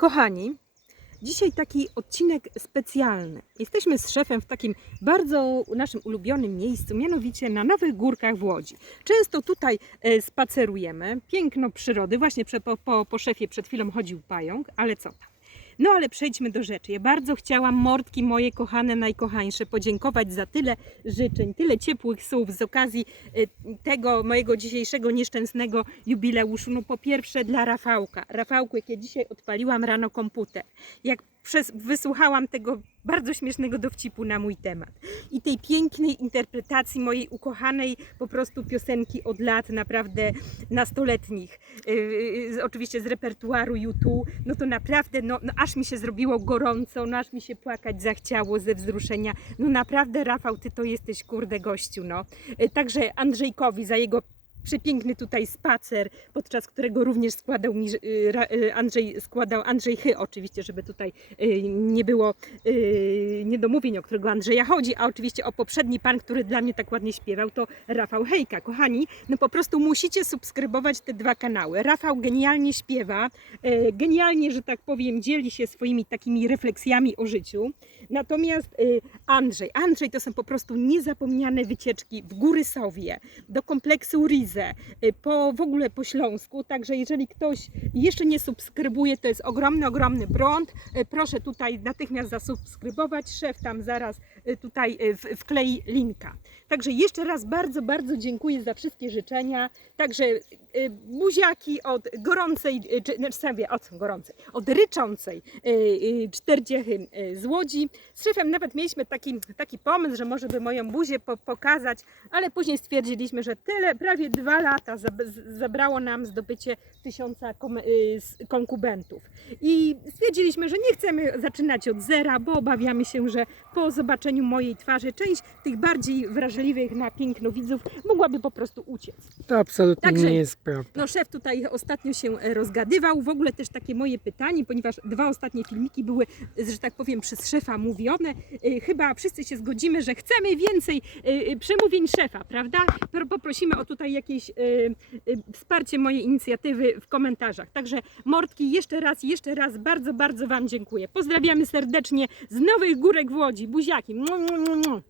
Kochani, dzisiaj taki odcinek specjalny. Jesteśmy z szefem w takim bardzo naszym ulubionym miejscu, mianowicie na Nowych Górkach w Łodzi. Często tutaj e, spacerujemy, piękno przyrody, właśnie po, po, po szefie przed chwilą chodził pająk, ale co tam. No ale przejdźmy do rzeczy. Ja bardzo chciałam mordki moje kochane, najkochańsze podziękować za tyle życzeń, tyle ciepłych słów z okazji e, tego mojego dzisiejszego nieszczęsnego jubileuszu. No po pierwsze dla Rafałka. Rafałku, jak ja dzisiaj odpaliłam rano komputer, jak przez, wysłuchałam tego bardzo śmiesznego dowcipu na mój temat i tej pięknej interpretacji mojej ukochanej po prostu piosenki od lat naprawdę nastoletnich, yy, oczywiście z repertuaru YouTube, no to naprawdę, no, no aż mi się zrobiło gorąco, no aż mi się płakać zachciało ze wzruszenia. No naprawdę Rafał, ty to jesteś kurde gościu, no. Yy, Także Andrzejkowi za jego przepiękny tutaj spacer, podczas którego również składał mi y, y, Andrzej, składał Andrzej Chy oczywiście, żeby tutaj y, nie było niedomówień, o którego Andrzeja chodzi, a oczywiście o poprzedni pan, który dla mnie tak ładnie śpiewał, to Rafał Hejka. Kochani, no po prostu musicie subskrybować te dwa kanały. Rafał genialnie śpiewa, genialnie, że tak powiem, dzieli się swoimi takimi refleksjami o życiu. Natomiast Andrzej, Andrzej to są po prostu niezapomniane wycieczki w Góry Sowie, do kompleksu Rize, y, po, w ogóle po Śląsku, także jeżeli ktoś jeszcze nie subskrybuje, to jest ogromny, ogromny prąd. Y, Proszę tutaj natychmiast zasubskrybować, szef tam zaraz y, tutaj wklei linka. Także jeszcze raz bardzo, bardzo dziękuję za wszystkie życzenia, także buziaki od gorącej, y, czy znaczy sobie, od gorącej, od ryczącej y, y, czterdziechy y, z Łodzi. Z szefem nawet mieliśmy taki, taki pomysł, że może by moją buzię po, pokazać, ale później stwierdziliśmy, że tyle, prawie dwa lata zabrało nam zdobycie tysiąca kom- y, konkubentów. I stwierdziliśmy, że nie chcemy zaczynać od zera, bo obawiamy się, że po zobaczeniu mojej twarzy część tych bardziej wrażliwych na piękno widzów mogłaby po prostu uciec. To absolutnie Także- nie jest prawda. No szef tutaj ostatnio się e, rozgadywał. W ogóle też takie moje pytanie, ponieważ dwa ostatnie filmiki były, e, że tak powiem, przez szefa mówione. E, Chyba wszyscy się zgodzimy, że chcemy więcej przemówień szefa, prawda? Pro- Poprosimy o tutaj jakieś wsparcie mojej inicjatywy w komentarzach. Także Mordki, jeszcze raz, jeszcze raz bardzo, bardzo Wam dziękuję. Pozdrawiamy serdecznie z Nowych Górek w Łodzi. Buziaki. Mu, mu, mu, mu.